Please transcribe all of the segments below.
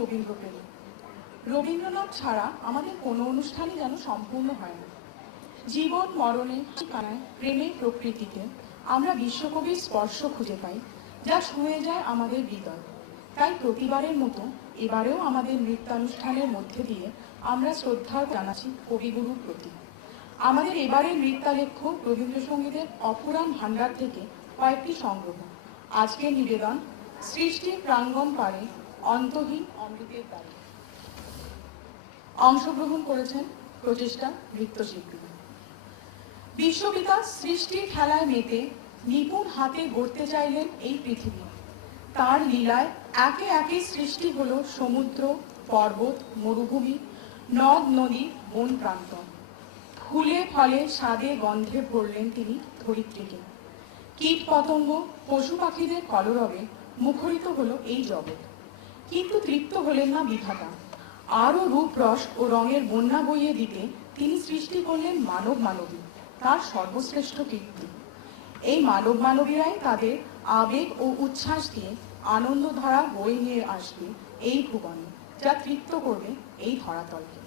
রবীন্দ্রপ্রেমী। রবীন্দ্রনাথ ছাড়া আমাদের কোনো অনুষ্ঠানই যেন সম্পূর্ণ হয় না। জীবন মরণে, ঠিকানায়, প্রেমে, প্রকৃতিতে আমরা বিশ্বকবির স্পর্শ খুঁজে পাই, যা ছুঁয়ে যায় আমাদের হৃদয়। তাই প্রতিবারের মতো এবারেও আমাদের নৃত্যানুষ্ঠানের মধ্যে দিয়ে আমরা শ্রদ্ধা জানাচ্ছি কবিগুরুর প্রতি। আমাদের এবারের নৃত্যালেখ্য রবীন্দ্রসঙ্গীতের অফুরান ভাণ্ডার থেকে কয়েকটি সংগ্রহ। আজকের নিবেদন সৃষ্টির প্রাঙ্গণ পারে অন্তহীন অমৃতের দ্বারে। অংশগ্রহণ করেছেন প্রচেষ্টা নৃত্যশিল্পী। বিশ্বপিতা সৃষ্টির খেলায় মেতে নিপুণ হাতে গড়তে চাইলেন এই পৃথিবী। তার লীলায় একে একে সৃষ্টি হলো সমুদ্র, পর্বত, মরুভূমি, নদ নদী, বন প্রান্তর। ফুলে ফলে স্বাদে গন্ধে ভরলেন তিনি ধরিত্রীকে। কীট পতঙ্গ, পশু পাখিদের কলরবে মুখরিত হলো এই জগৎ। কিন্তু তৃপ্ত হলেন না বিধাতা। আরও রূপ রস ও রঙের বন্যা বইয়ে দিতে তিনি সৃষ্টি করলেন মানব মানবী, তার সর্বশ্রেষ্ঠ কীর্তি। এই মানব মানবীরাই তাদের আবেগ ও উচ্ছ্বাস দিয়ে আনন্দধারা বয়ে নিয়ে আসবে এই ভুবনে, যা তৃপ্ত করবে এই ধরাতলকে।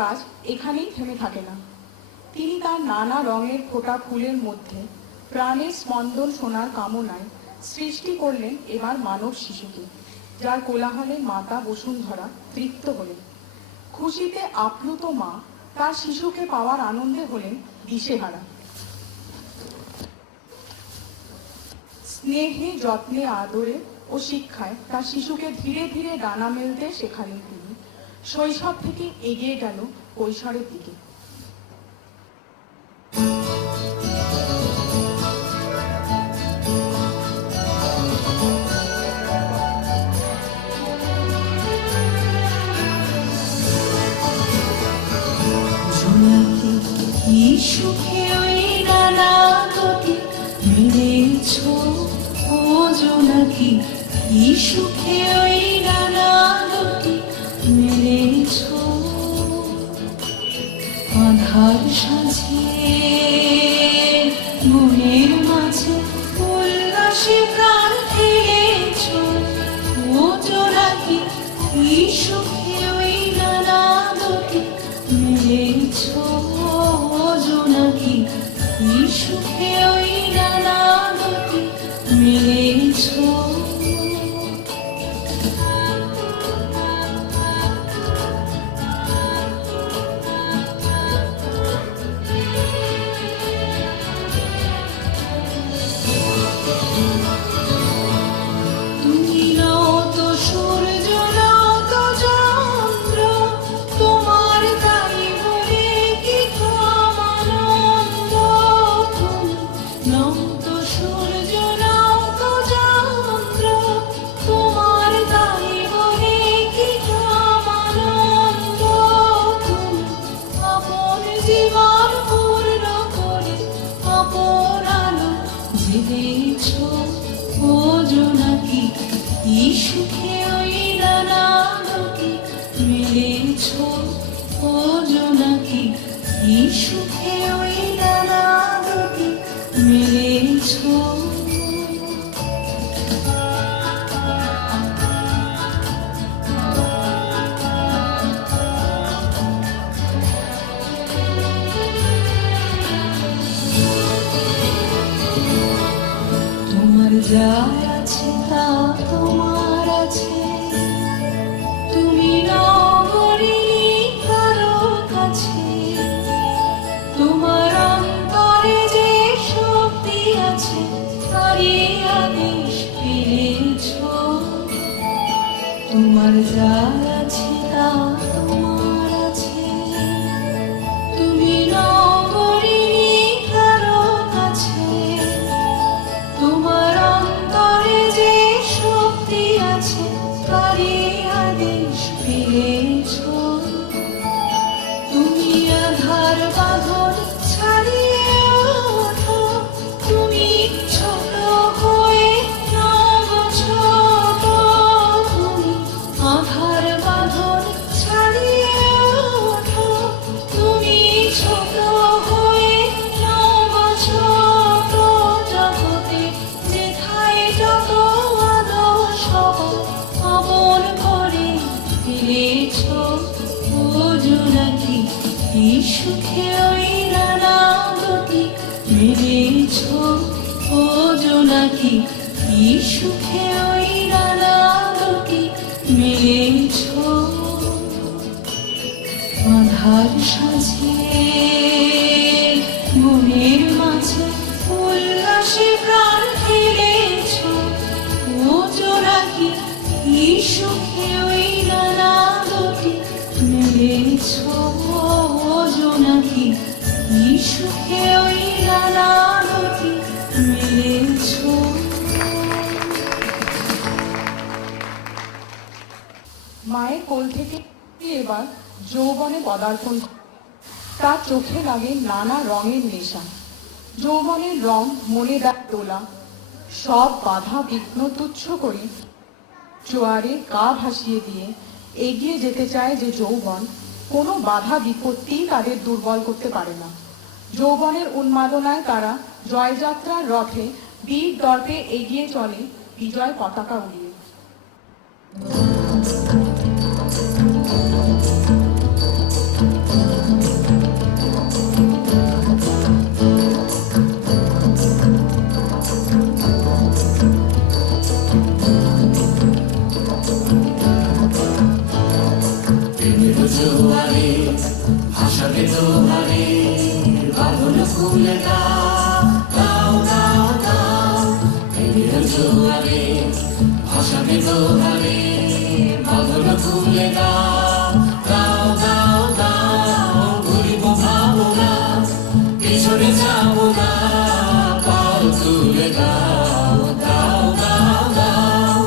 কাজ এখানেই থেমে থাকে না। তিনি তার নানা রঙের ফোটা ফুলের মধ্যে প্রাণের স্পন্দন শোনার কামনায় সৃষ্টি করলেন এবার মানব শিশুকে, যার কোলাহলে মাতা বসুন্ধরা তৃপ্ত হলেন। খুশিতে আপ্লুত মা তার শিশুকে পাওয়ার আনন্দে হলেন দিশেহারা। স্নেহে, যত্নে, আদরে ও শিক্ষায় তার শিশুকে ধীরে ধীরে ডানা মেলতে শেখালেন তিনি। শৈশব থেকে এগিয়ে গেল কৈশোরের দিকে। সুখে ওই ডানা দুটি মেলেছ ও জোনাকি, কি সুখে ওই ডানা দুটি মেলেছ। আধার সাজে মনের মাঝে উল্লাসে প্রাণ ফেলেছ ও জোনাকি, কি সুখে ওই ডানা দুটি মেলেছ। সুখে ওই ডানা দুটি মেলেছ। তুমি নও তো সূর্য, নও তো চন্দ্র, তোমার তাই বলে কি আনন্দ। নও তো সূর্য, নও তো চন্দ্র, তোমার তাই বলে কি আনন্দ। তুমি আপন জীবন পূর্ণ করে আপন আলো জেলেছ ও জোনাকি, কি সুখে ওই ডানা দুটি মেলেছ ও জোনাকি, কি সুখে ওই ডানা দুটি মেলেছ। তোমার যা আছে তা তোমার আছে, তুমি নগরিনী কারো কাছে। তোমার অন্তরে যে শক্তি আছে তারই আদেশ পেয়েছ। তোমার যা আছে তা তোমার আছে, তুমি নগরিনী কারো কাছে। তোমার অন্তরে যে শক্তি আছে তারই আদেশ পেয়েছ। তুমি আধার বাঁধন ছাড়িয়ে ওঠো, তুমি ছোট হয়ে নব ছোট। তুমি আধার বাঁধন ছাড়িয়ে ওঠো, তুমি ছোট হয়ে নব ছোট। জগতে যেথায় যত আদর্শ আপন করে ফেলেছ ও জোনাকি, কি সুখে ওই ডানা দুটি মেলেছ ও জোনাকি, কি সুখে ওই ডানা দুটি মেলেছ। আধার সাজে মনের মাঝে উল্লাসে প্রাণ ফেলেছ ও জোনাকি, কি সুখে ওই ডানা দুটি মেলেছ ও জোনাকি, কি সুখে ওই ডানা দুটি মেলেছ। মায়ের কোল থেকে এবার যৌবনে পদার্পণ। তার চোখে লাগে নানা রঙের নেশা। যৌবনের রং মনে দেয় তোলা, সব বাধা বিঘ্ন তুচ্ছ করে জোয়ারে গা ভাসিয়ে দিয়ে এগিয়ে যেতে চায় যে যৌবন, কোনো বাধা বিপত্তি তাদের দুর্বল করতে পারে না। যৌবনের উন্মাদনায় তারা জয়যাত্রার রথে বীর দর্পে এগিয়ে চলে বিজয় পতাকা উড়িয়ে। জোয়ারে ভাসাবে দোহারে বাঁধন খুলে দাও দাও দাও দাও ঘুরিব ভাবনা পিছনে যাবো না পাল তুলে দাও দাও দাও দাও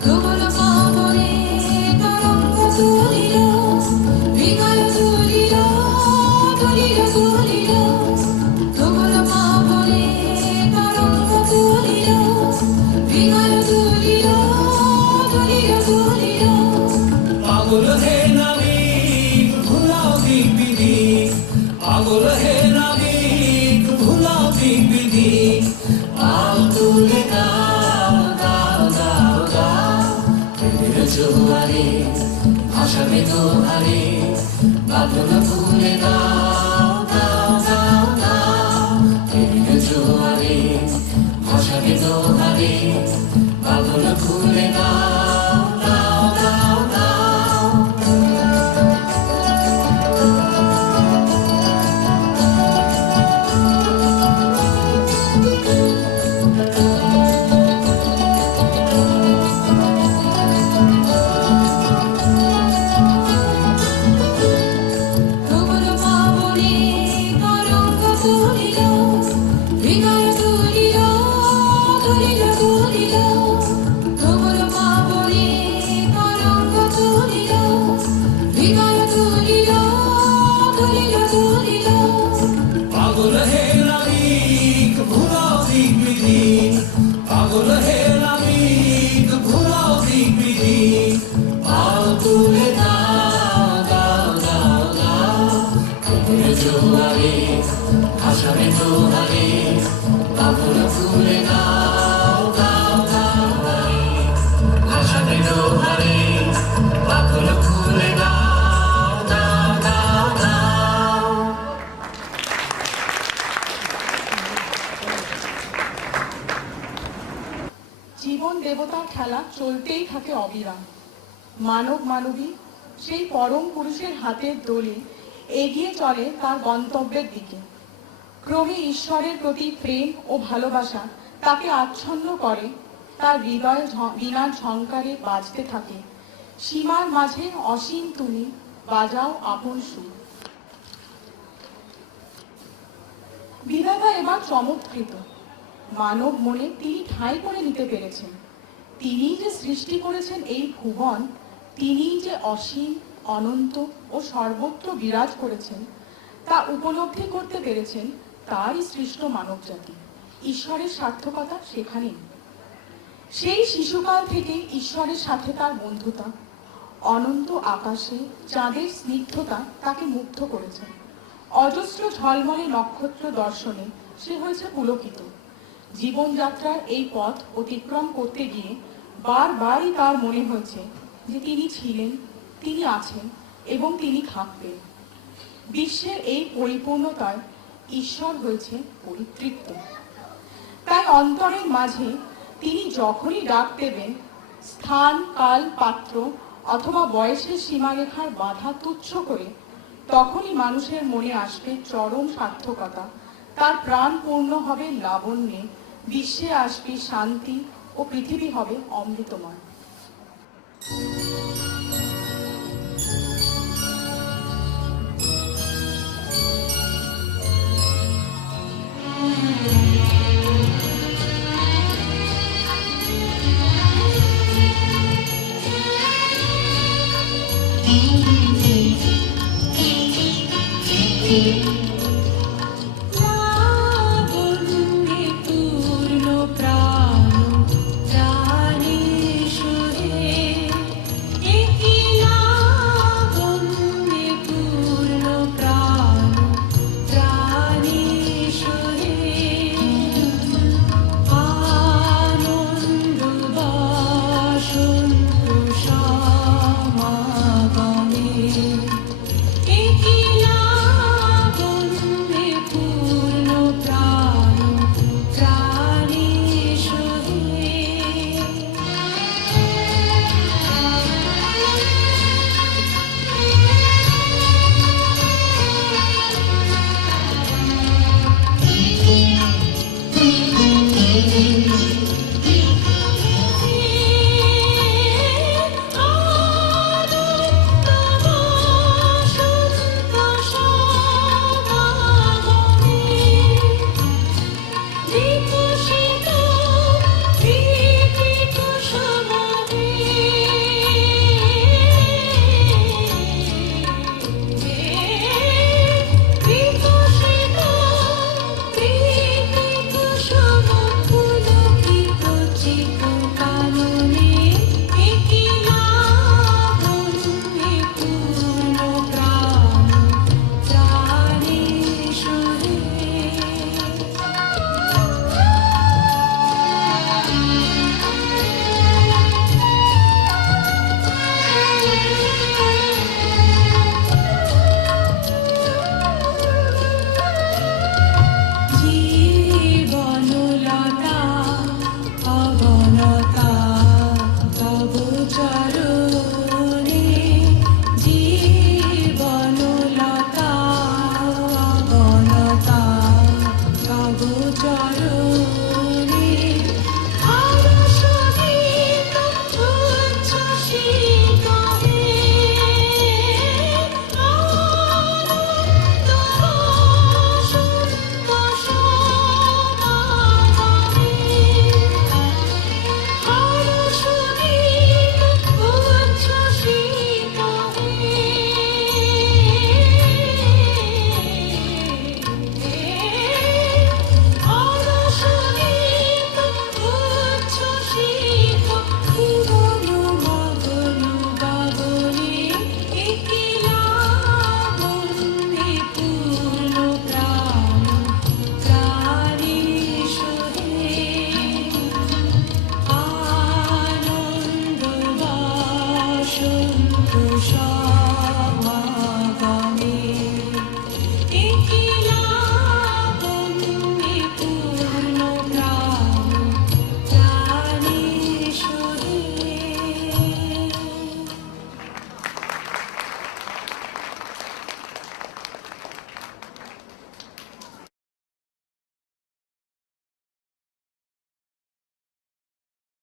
প্রবল পাবনে তরঙ্গ তুলিল হৃদয় তুলিল তুলিল তুলিল প্রবল পাবনে তরঙ্গ তুলিল হৃদয় তুলিল তুলিল তুলিল পাগল হে নাবিক ভুলাও দিক বিধি পাগল হে নাবিক ভুলাও দিক বিধি পাল তুলে দাও দাও দাও দাও প্রেমের জোয়ারে ভাসাবে দোহারে বাঁধন খুলে দাও দাও দাও দাও প্রেমের জোয়ারে ভাসাবে দোহারে বাঁধন খুলে দাও দাও দাও দাও প্রবল পাবনে তরঙ্গ তুলিল হৃদয় তুলিল তুলিল তুলিল প্রবল পাবনে তরঙ্গ তুলিল হৃদয় তুলিল তুলিল তুলিল পাগল হে নাবিক ভুলাও দিক বিধি পাগল হে নাবিক ভুলাও দিক বিধি পাল তুলে দাও দাও দাও দাও প্রেমের জোয়ারে ভাসাবে দোহারে বাঁধন খুলে দাও দাও দাও দাও ভাসাবে দোহারে বাঁধন খুলে দাও দাও দাও দাও জীবন দেবতার খেলা চলতেই থাকে অবিরাম। মানব মানবী সেই পরম পুরুষের হাতের দোলে এগিয়ে চলে তার গন্তব্যের দিকে। ক্রমে ঈশ্বরের প্রতি প্রেম ও ভালোবাসা তাকে আচ্ছন্ন করে, তার হৃদয় বীণার ঝংকারে বাজতে থাকে। সীমার মাঝে অসীম তুমি বাজাও আপন সুর। বিধাতা এবার চমৎকৃত, মানব মনে তিনি ঠাঁই করে নিতে পেরেছেন। তিনিই যে সৃষ্টি করেছেন এই ভুবন, তিনিই যে অসীম অনন্ত ও সর্বত্র বিরাজ করেছেন, তা উপলব্ধি করতে পেরেছেন তারই সৃষ্ট মানব জাতি। ঈশ্বরের সার্থকতা সেখানেই। সেই শিশুকাল থেকে ঈশ্বরের সাথে তার বন্ধুতা, অনন্ত আকাশে চাঁদের স্নিগ্ধতা তাকে মুগ্ধ করেছে। অজস্র ঝলমলে নক্ষত্র দর্শনে সে হয়েছে পুলকিত। জীবনযাত্রার এই পথ অতিক্রম করতে গিয়ে বারবারই তার মনে হয়েছে যে তিনি ছিলেন, তিনি আছেন এবং তিনি থাকবেন। বিশ্বের এই পরিপূর্ণতায় ঈশ্বর হয়েছে পরিতৃপ্ত। তাই অন্তরের মাঝে তিনি যখনই ডাক দেবেন, স্থান কাল পাত্র অথবা বয়সের সীমারেখার বাধা তুচ্ছ করে, তখনই মানুষের মনে আসবে চরম সার্থকতা। তার প্রাণ পূর্ণ হবে লাবণ্যে, বিশ্বে আসবে শান্তি ও পৃথিবী হবে অমৃতময়। Thank you.